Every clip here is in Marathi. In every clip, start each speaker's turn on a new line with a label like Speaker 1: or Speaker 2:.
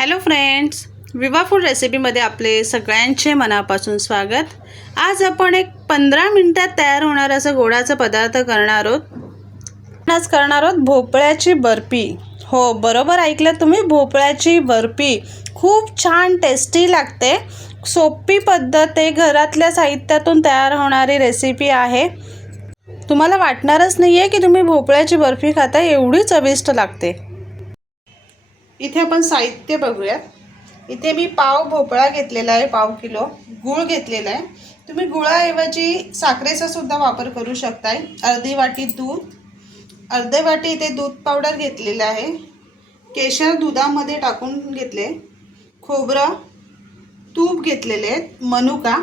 Speaker 1: हॅलो फ्रेंड्स विवा फूड रेसिपीमध्ये आपले सगळ्यांचे मनापासून स्वागत. आज आपण एक पंधरा मिनटात तयार होणार असं गोडाचा पदार्थ करणार आहोत. आज करणार आहोत भोपळ्याची बर्फी. हो बरोबर ऐकलं तुम्ही? भोपळ्याची बर्फी. खूप छान टेस्टी लागते. सोपी पद्धत आहे. घरातल्या साहित्यातून तयार होणारी रेसिपी आहे. तुम्हाला वाटणारच नाही आहे की तुम्ही भोपळ्याची बर्फी खाता. एवढी चविष्ट लागते. इथे आपण साहित्य बघूयात. इथे मी पाव भोपळा घेतलेला आहे पाव किलो. गूळ घेतलेला आहे. तुम्ही गुळाऐवजी साखरेचा सुद्धा वापर करू शकताय. अर्धी वाटी दूध. अर्धे वाटी इथे दूध पावडर घेतलेलं आहे. केशर दुधामध्ये टाकून घेतले. खोबरं. तूप घेतलेले आहेत. मनुका.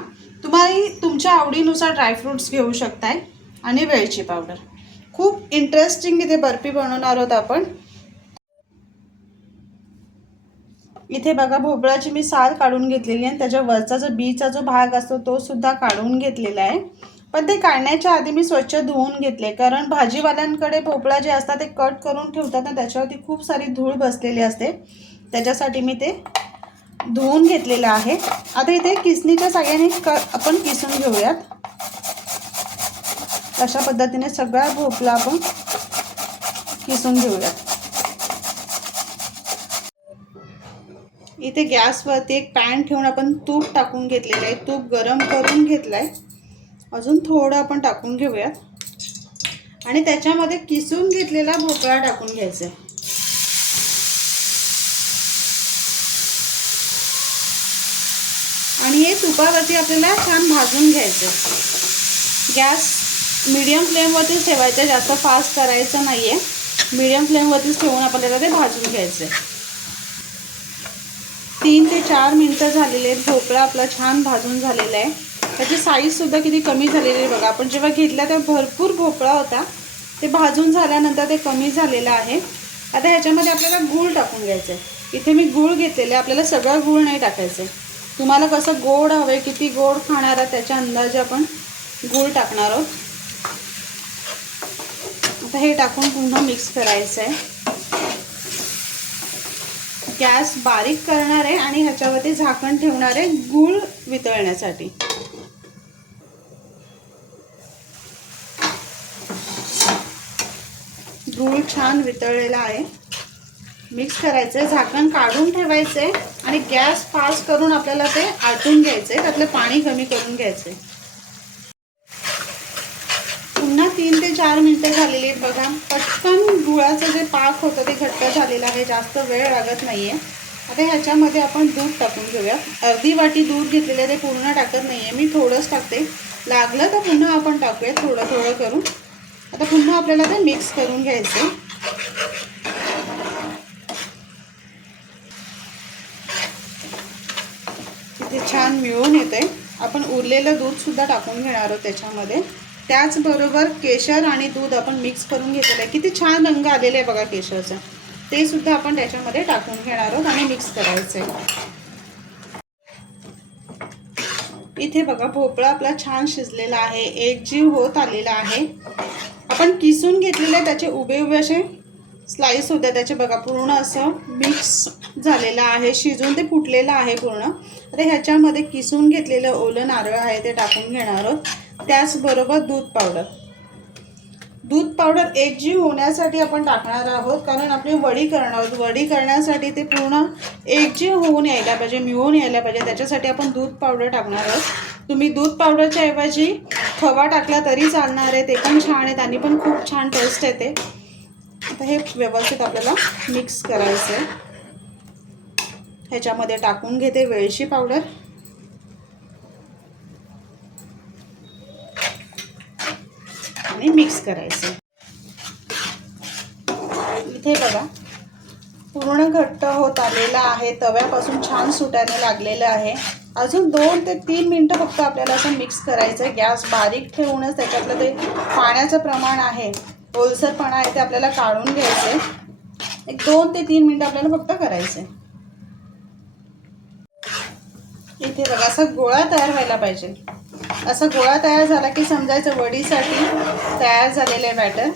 Speaker 1: तुम्हाला तुमच्या आवडीनुसार ड्रायफ्रूट्स घेऊ शकताय. आणि वेलची पावडर. खूप इंटरेस्टिंग इथे बर्फी बनवणार आहोत आपण. इथे बघा भोपळाची मी साल काढून घेतलेली आहे त्याच्या वरचा जो बीचा जो भाग असतो तो सुद्धा काढून घेतलेला आहे. पण ते काढण्याच्या आधी मी स्वच्छ धुवून घेतले कारण भाजीवाल्यांकडे भोपळा जे असतात ते कट करून ठेवतात ना त्याच्यावरती खूप सारी धूळ बसलेली असते. त्याच्यासाठी मी ते धुवून घेतलेलं आहे. आता इथे किसणीच्या साह्याने क आपण किसून घेऊयात. अशा पद्धतीने सगळा भोपळा आपण किसून घेऊयात. इथे गॅसवरती एक पॅन ठेवून आपण तूप टाकून घेतलेलं आहे. तूप गरम करून घेतलं आहे अजून थोडं आपण टाकून घेऊयात. आणि त्याच्यामध्ये किसून घेतलेला भोपळा टाकून घ्यायचा आहे. आणि हे तुपावरती आपल्याला छान भाजून घ्यायचं गॅस मीडियम फ्लेमवरतीच ठेवायचं जास्त फास्ट करायचं नाही आहे मीडियम फ्लेमवरतीच ठेवून आपल्याला ते भाजून घ्यायचं आहे. ते चार मिनटं झालेले आहेत. भोपळा आपला छान भाजून झालेला आहे. त्याची साईजसुद्धा किती कमी झालेली आहे बघा. आपण जेव्हा घेतला तेव्हा भरपूर भोपळा होता. ते भाजून झाल्यानंतर ते कमी झालेलं आहे. आता ह्याच्यामध्ये आपल्याला गूळ टाकून घ्यायचं आहे. इथे मी गूळ घेतलेलं आहे. आपल्याला सगळं गूळ नाही टाकायचं आहे. तुम्हाला कसं गोड हवं आहे किती गोड खाणार आहे त्याच्या अंदाजे आपण गूळ टाकणार आहोत. आता हे टाकून पुन्हा मिक्स करायचं आहे. गॅस बारीक करणार आहे आणि ह्याच्यावरती झाकण ठेवणार आहे गूळ वितळण्यासाठी. गूळ छान वितळलेला आहे. मिक्स करायचं आहे झाकण काढून ठेवायचं आहे आणि गॅस फास्ट करून आपल्याला ते आटून घ्यायचं आहे त्यातलं पाणी कमी करून घ्यायचं. आहे पुन्हा तीन ते चार मिनटं झालेली आहेत बघा. पटकन गुळाचं जे पाक होतं ते घट्ट झालेलं आहे. जास्त वेळ लागत नाही आहे आता ह्याच्यामध्ये आपण दूध टाकून घेऊया. अर्धी वाटी दूध घेतलेलं आहे. ते पूर्ण टाकत नाही आहे मी थोडंच टाकते. लागलं तर पुन्हा आपण टाकूया थोडं थोडं करून. आता पुन्हा आपल्याला ते मिक्स करून घ्यायचं इथे छान मिळून येते आपण उरलेलं दूधसुद्धा टाकून घेणार आहोत त्याच्यामध्ये. त्याचबरोबर केशर आणि दूध आपण मिक्स करून घेतलेलं आहे. किती छान रंग आलेले आहे बघा केशरचा. ते सुद्धा आपण त्याच्यामध्ये टाकून घेणार आहोत आणि मिक्स करायचं. आहे इथे बघा भोपळा आपला छान शिजलेला आहे. एकजीव होत आलेला आहे. आपण किसून घेतलेले त्याचे उभे उभे असे स्लाईस होत्या त्याचे बघा पूर्ण असं मिक्स झालेलं आहे. शिजून ते फुटलेलं आहे पूर्ण. आता ह्याच्यामध्ये किसून घेतलेलं ओलं नारळ आहे ते टाकून घेणार आहोत. त्याचबरोबर दूध पावडर दूध पावडर एक जीव होण्यासाठी आपण टाकणार आहोत कारण आपली वडी करणार आहोत. वडी करण्यासाठी ते पूर्ण एकजीव होऊन यायला पाहिजे मिळून यायला पाहिजे. त्याच्यासाठी आपण दूध पावडर टाकणार आहोत. तुम्ही दूध पावडरच्या ऐवजी खवा टाकला तरी चालणार आहे. ते पण छान आहे त्यांनी पण खूप छान टेस्ट येते. आता हे व्यवस्थित आपल्याला मिक्स करायचं आहे ह्याच्यामध्ये टाकून घेते वेळशी पावडर आणि मिक्स करायचं. इथे बघा पूर्ण घट्ट होत आलेला आहे. तव्यापासून छान सुटायला लागलेलं आहे. अजून दोन ते तीन मिनटं फक्त आपल्याला असं मिक्स करायचं आहे गॅस बारीक ठेवूनच त्याच्यातलं ते पाण्याचं प्रमाण आहे. ओलसरपणा आहे ते आपल्याला काढून घ्यायचं आहे एक दोन ते तीन मिनटं आपल्याला फक्त करायचं आहे इथे बघा असा गोळा तयार व्हायला पाहिजे. असा गोळा तयार झाला की समजायचं वडीसाठी तयार झालेलं आहे बॅटर.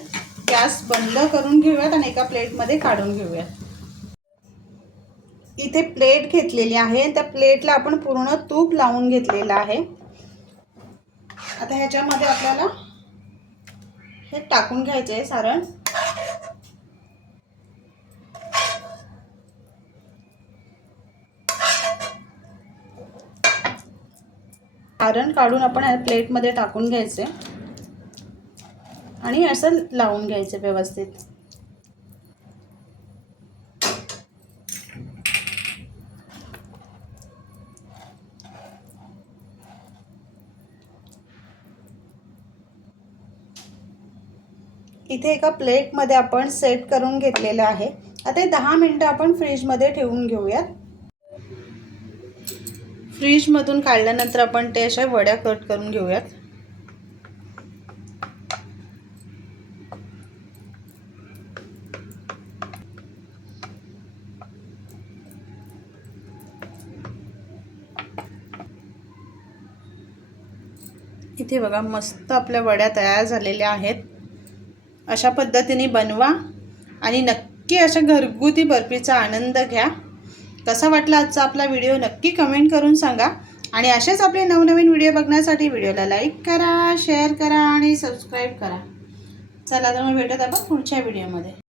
Speaker 1: गॅस बंद करून घेऊयात आणि एका प्लेटमध्ये काढून घेऊयात. इथे प्लेट घेतलेली आहे. त्या प्लेटला आपण पूर्ण तूप लावून घेतलेलं आहे. आता ह्याच्यामध्ये आपल्याला हे टाकून घ्यायचे आहे सारण. सारण काढून आपण या प्लेटमध्ये टाकून घ्यायचे. आणि असं लावून घ्यायचं व्यवस्थित. इथे एका प्लेटमध्ये आपण सेट करून घेतलेलं आहे. आता दहा मिनटं आपण फ्रीजमध्ये ठेवून घेऊयात. फ्रीजमधून काढल्यानंतर आपण ते अशा वड्या कट करून घेऊयात. इथे बघा मस्त आपल्या वड्या तयार झालेल्या आहेत. अशा पद्धतीने बनवा आणि नक्की अशा घरगुती बर्फीचा आनंद घ्या. कसा वाटला आजचा आपला व्हिडिओ नक्की कमेंट करून सांगा. आणि असेच आपले नवनवीन व्हिडिओ बघण्यासाठी व्हिडिओला लाईक करा शेअर करा आणि सबस्क्राईब करा. चला तर मग भेटत आपण पुढच्या व्हिडिओमध्ये